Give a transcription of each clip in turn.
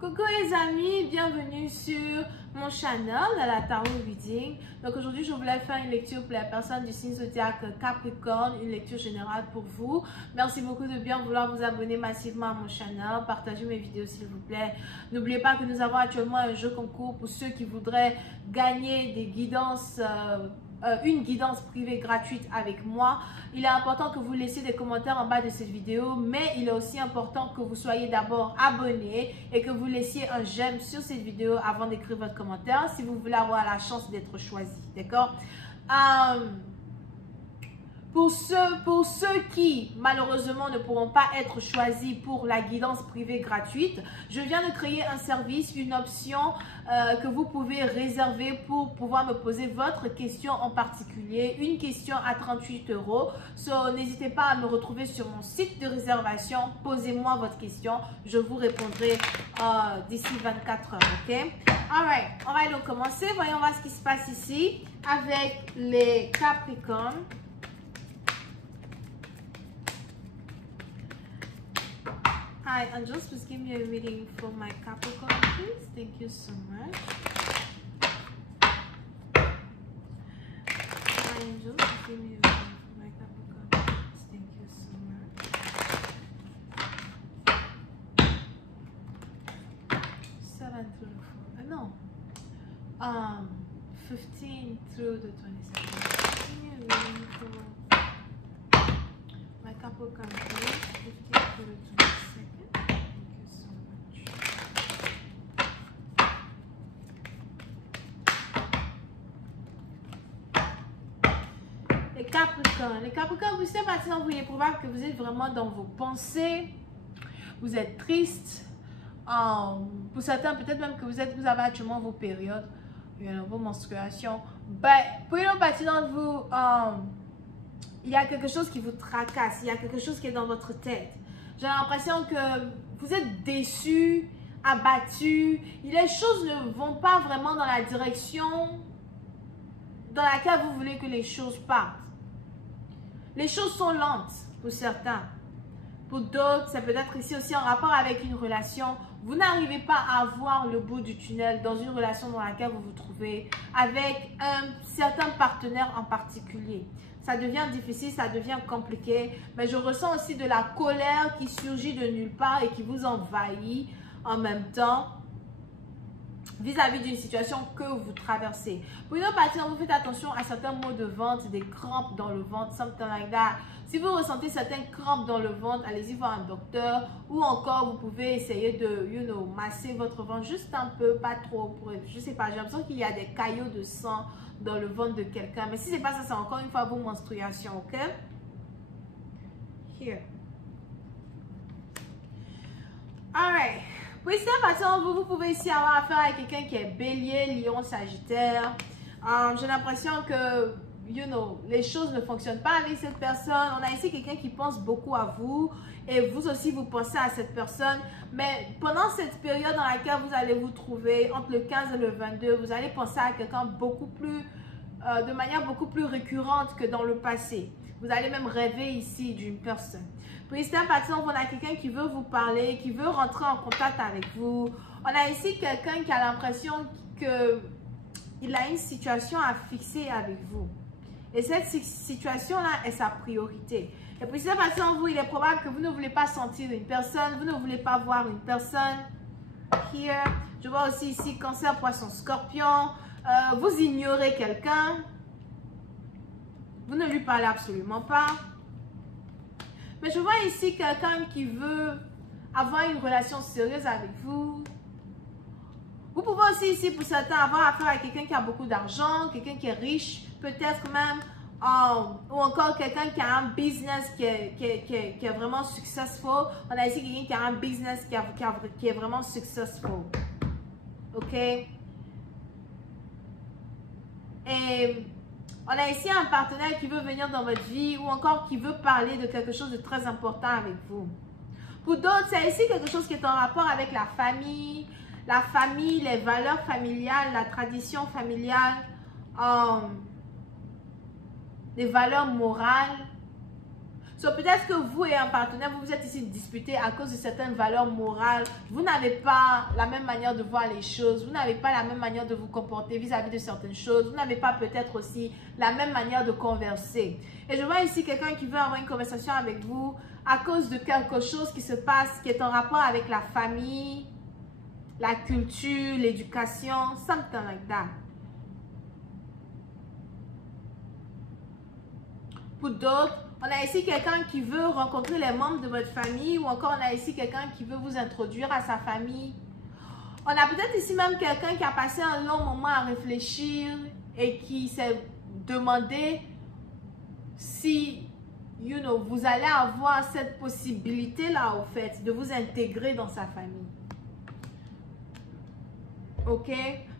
Coucou les amis, bienvenue sur mon channel de la Tarot Reading. Donc aujourd'hui je voulais faire une lecture pour la personne du signe zodiaque Capricorne, une lecture générale pour vous. Merci beaucoup de bien vouloir vous abonner massivement à mon channel, partagez mes vidéos s'il vous plaît. N'oubliez pas que nous avons actuellement un jeu concours pour ceux qui voudraient gagner des guidances, une guidance privée gratuite avec moi. Il est important que vous laissiez des commentaires en bas de cette vidéo, mais il est aussi important que vous soyez d'abord abonné et que vous laissiez un j'aime sur cette vidéo avant d'écrire votre commentaire si vous voulez avoir la chance d'être choisi, d'accord? Pour ceux qui, malheureusement, ne pourront pas être choisis pour la guidance privée gratuite, je viens de créer un service, une option que vous pouvez réserver pour pouvoir me poser votre question en particulier. Une question à 38 €. So, n'hésitez pas à me retrouver sur mon site de réservation. Posez-moi votre question. Je vous répondrai d'ici 24 heures, ok? Alright, on va donc commencer. Voyons voir ce qui se passe ici avec les Capricornes. Hi, Angels, please give me a reading for my Capricorn, please. Thank you so much. Hi, Angels, please give me a reading for my Capricorn, please. Thank you so much. 7 through the 4. No. 15 through the 22nd. Give me a reading for my Capricorn, please. 15 through the 22nd. Les Capricornes, vous savez maintenant, il est probable que vous êtes vraiment dans vos pensées, vous êtes triste, pour certains peut-être même que vous avez actuellement vos périodes, vos menstruations. Pour une partie d'entre vous, il y a quelque chose qui vous tracasse, il y a quelque chose qui est dans votre tête. J'ai l'impression que vous êtes déçus, abattus, les choses ne vont pas vraiment dans la direction dans laquelle vous voulez que les choses partent. Les choses sont lentes pour certains. Pour d'autres, ça peut être ici aussi en rapport avec une relation. Vous n'arrivez pas à voir le bout du tunnel dans une relation dans laquelle vous vous trouvez avec un certain partenaire en particulier. Ça devient difficile, ça devient compliqué. Mais je ressens aussi de la colère qui surgit de nulle part et qui vous envahit en même temps vis-à-vis d'une situation que vous traversez. Pour une autre partie, vous faites attention à certains maux de ventre, des crampes dans le ventre, something like that. Si vous ressentez certaines crampes dans le ventre, allez-y voir un docteur ou encore vous pouvez essayer de, masser votre ventre juste un peu, pas trop, je sais pas, j'ai l'impression qu'il y a des caillots de sang dans le ventre de quelqu'un. Mais si c'est pas ça, c'est encore une fois vos menstruations, ok? Here. Alright. Pour ici, vous pouvez ici avoir affaire à quelqu'un qui est bélier, lion, sagittaire. J'ai l'impression que, les choses ne fonctionnent pas avec cette personne. On a ici quelqu'un qui pense beaucoup à vous et vous aussi, vous pensez à cette personne. Mais pendant cette période dans laquelle vous allez vous trouver, entre le 15 et le 22, vous allez penser à quelqu'un de manière beaucoup plus récurrente que dans le passé. Vous allez même rêver ici d'une personne. Pour ici, par exemple, on a quelqu'un qui veut vous parler, qui veut rentrer en contact avec vous. On a ici quelqu'un qui a l'impression qu'il a une situation à fixer avec vous. Et cette situation-là est sa priorité. Et pour ici, par exemple, il est probable que vous ne voulez pas sentir une personne, vous ne voulez pas voir une personne. Here. Je vois aussi ici Cancer, Poisson, Scorpion. Vous ignorez quelqu'un. Vous ne lui parlez absolument pas. Mais je vois ici quelqu'un qui veut avoir une relation sérieuse avec vous. Vous pouvez aussi ici, pour certains, avoir affaire à quelqu'un qui a beaucoup d'argent, quelqu'un qui est riche, peut-être même, ou encore quelqu'un qui a un business qui est vraiment successful. On a ici quelqu'un qui a un business qui est vraiment successful. OK? Et on a ici un partenaire qui veut venir dans votre vie ou encore qui veut parler de quelque chose de très important avec vous. Pour d'autres, c'est ici quelque chose qui est en rapport avec la famille, les valeurs familiales, la tradition familiale, les valeurs morales. So, peut-être que vous et un partenaire, vous êtes ici disputés à cause de certaines valeurs morales. Vous n'avez pas la même manière de voir les choses. Vous n'avez pas la même manière de vous comporter vis-à-vis de certaines choses. Vous n'avez pas peut-être aussi la même manière de converser. Et je vois ici quelqu'un qui veut avoir une conversation avec vous à cause de quelque chose qui se passe, qui est en rapport avec la famille, la culture, l'éducation, something like that. Pour d'autres, on a ici quelqu'un qui veut rencontrer les membres de votre famille ou encore on a ici quelqu'un qui veut vous introduire à sa famille. On a peut-être ici même quelqu'un qui a passé un long moment à réfléchir et qui s'est demandé si, vous allez avoir cette possibilité-là, au fait, de vous intégrer dans sa famille. Ok?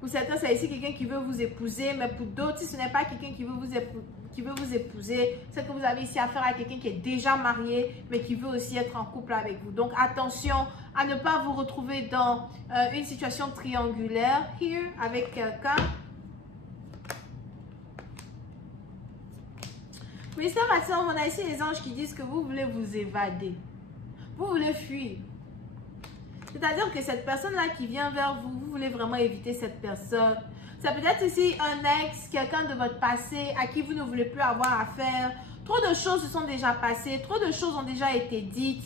Pour certains, c'est ici quelqu'un qui veut vous épouser, mais pour d'autres, si ce n'est pas quelqu'un qui veut vous épouser, c'est que vous avez ici affaire à quelqu'un qui est déjà marié, mais qui veut aussi être en couple avec vous. Donc, attention à ne pas vous retrouver dans une situation triangulaire, here, avec quelqu'un. Mais ça, maintenant, on a ici les anges qui disent que vous voulez vous évader. Vous voulez fuir. C'est-à-dire que cette personne-là qui vient vers vous, vous voulez vraiment éviter cette personne. Ça peut être ici un ex, quelqu'un de votre passé à qui vous ne voulez plus avoir affaire. Trop de choses se sont déjà passées, trop de choses ont déjà été dites.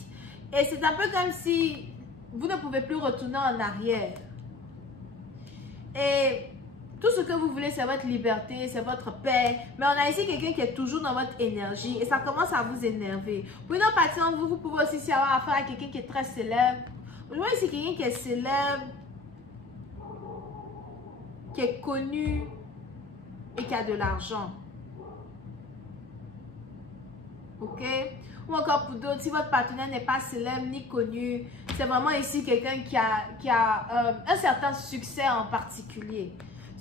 Et c'est un peu comme si vous ne pouvez plus retourner en arrière. Et tout ce que vous voulez, c'est votre liberté, c'est votre paix. Mais on a ici quelqu'un qui est toujours dans votre énergie et ça commence à vous énerver. Pour une autre partie d'entre vous, vous pouvez aussi avoir affaire à quelqu'un qui est très célèbre. Je vois ici quelqu'un qui est célèbre, qui est connu et qui a de l'argent. Ok? Ou encore pour d'autres, si votre partenaire n'est pas célèbre ni connu, c'est vraiment ici quelqu'un qui a un certain succès en particulier.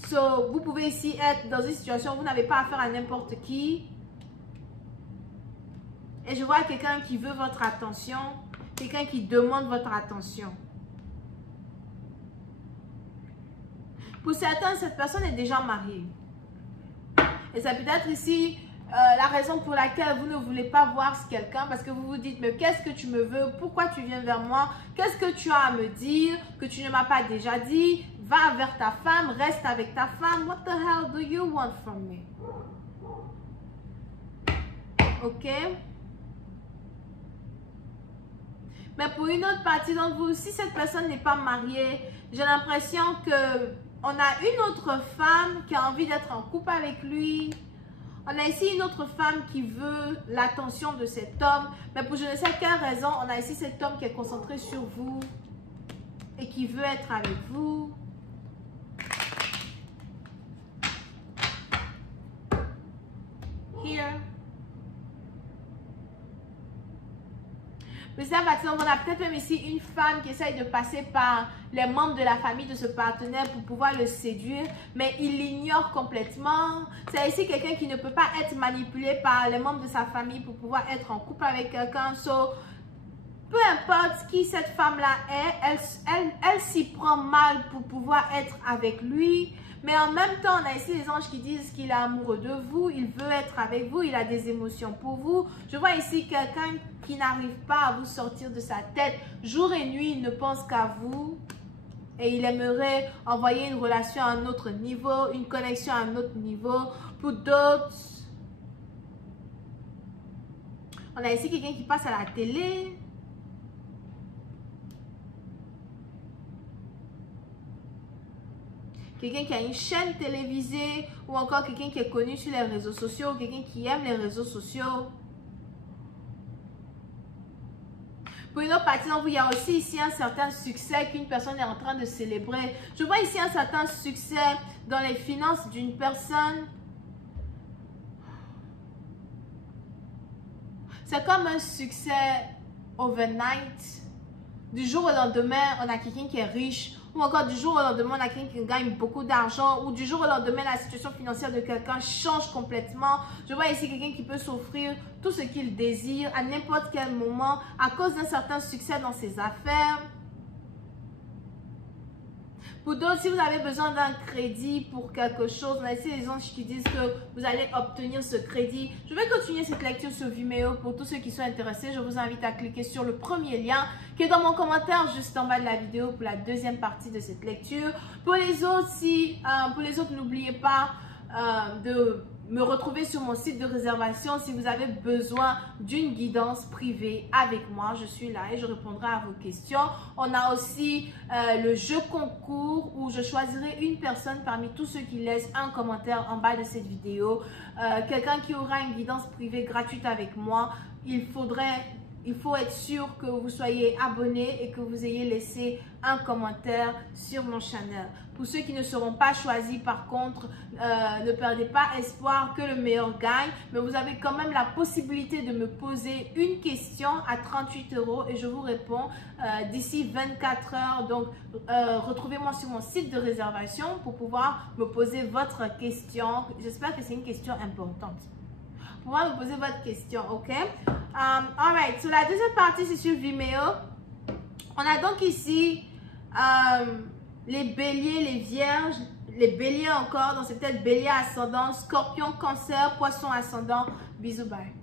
So, vous pouvez ici être dans une situation où vous n'avez pas affaire à n'importe qui. Et je vois quelqu'un qui veut votre attention, quelqu'un qui demande votre attention. Pour certains, cette personne est déjà mariée. Et ça peut être ici la raison pour laquelle vous ne voulez pas voir ce quelqu'un parce que vous vous dites, mais qu'est-ce que tu me veux? Pourquoi tu viens vers moi? Qu'est-ce que tu as à me dire que tu ne m'as pas déjà dit? Va vers ta femme, reste avec ta femme. What the hell do you want from me? Ok? Mais pour une autre partie d'entre vous, si cette personne n'est pas mariée, j'ai l'impression que on a une autre femme qui a envie d'être en couple avec lui. On a ici une autre femme qui veut l'attention de cet homme. Mais pour je ne sais quelle raison, on a ici cet homme qui est concentré sur vous et qui veut être avec vous. Here. Mais ça, on a peut-être même ici une femme qui essaye de passer par les membres de la famille de ce partenaire pour pouvoir le séduire, mais il l'ignore complètement. C'est ici quelqu'un qui ne peut pas être manipulé par les membres de sa famille pour pouvoir être en couple avec quelqu'un. So, peu importe qui cette femme-là est, elle s'y prend mal pour pouvoir être avec lui. Mais en même temps, on a ici les anges qui disent qu'il est amoureux de vous, il veut être avec vous, il a des émotions pour vous. Je vois ici quelqu'un qui n'arrive pas à vous sortir de sa tête. Jour et nuit, il ne pense qu'à vous. Et il aimerait envoyer une relation à un autre niveau, une connexion à un autre niveau. Pour d'autres, on a ici quelqu'un qui passe à la télé. Quelqu'un qui a une chaîne télévisée ou encore quelqu'un qui est connu sur les réseaux sociaux, quelqu'un qui aime les réseaux sociaux. Pour une autre partie d'entre vous, il y a aussi ici un certain succès qu'une personne est en train de célébrer. Je vois ici un certain succès dans les finances d'une personne. C'est comme un succès overnight. Du jour au lendemain, on a quelqu'un qui est riche. Ou encore du jour au lendemain, on a quelqu'un qui gagne beaucoup d'argent. Ou du jour au lendemain, la situation financière de quelqu'un change complètement. Je vois ici quelqu'un qui peut s'offrir tout ce qu'il désire à n'importe quel moment à cause d'un certain succès dans ses affaires. Pour d'autres, si vous avez besoin d'un crédit pour quelque chose, on a ici les anges qui disent que vous allez obtenir ce crédit. Je vais continuer cette lecture sur Vimeo. Pour tous ceux qui sont intéressés, je vous invite à cliquer sur le premier lien qui est dans mon commentaire juste en bas de la vidéo pour la deuxième partie de cette lecture. Pour les autres, n'oubliez pas de me retrouver sur mon site de réservation si vous avez besoin d'une guidance privée avec moi. Je suis là et je répondrai à vos questions. On a aussi le jeu concours où je choisirai une personne parmi tous ceux qui laissent un commentaire en bas de cette vidéo. Quelqu'un qui aura une guidance privée gratuite avec moi. Il faut être sûr que vous soyez abonné et que vous ayez laissé un commentaire sur mon channel. Pour ceux qui ne seront pas choisis, par contre, ne perdez pas espoir que le meilleur gagne. Mais vous avez quand même la possibilité de me poser une question à 38 € et je vous réponds d'ici 24 heures. Donc, retrouvez-moi sur mon site de réservation pour pouvoir me poser votre question. J'espère que c'est une question importante. Pour pouvoir me poser votre question, ok? Alright, so la deuxième partie, c'est sur Vimeo. On a donc ici les béliers, les vierges, les béliers encore. Donc, c'est peut-être bélier ascendant, scorpion, cancer, poisson ascendant. Bisous, bye.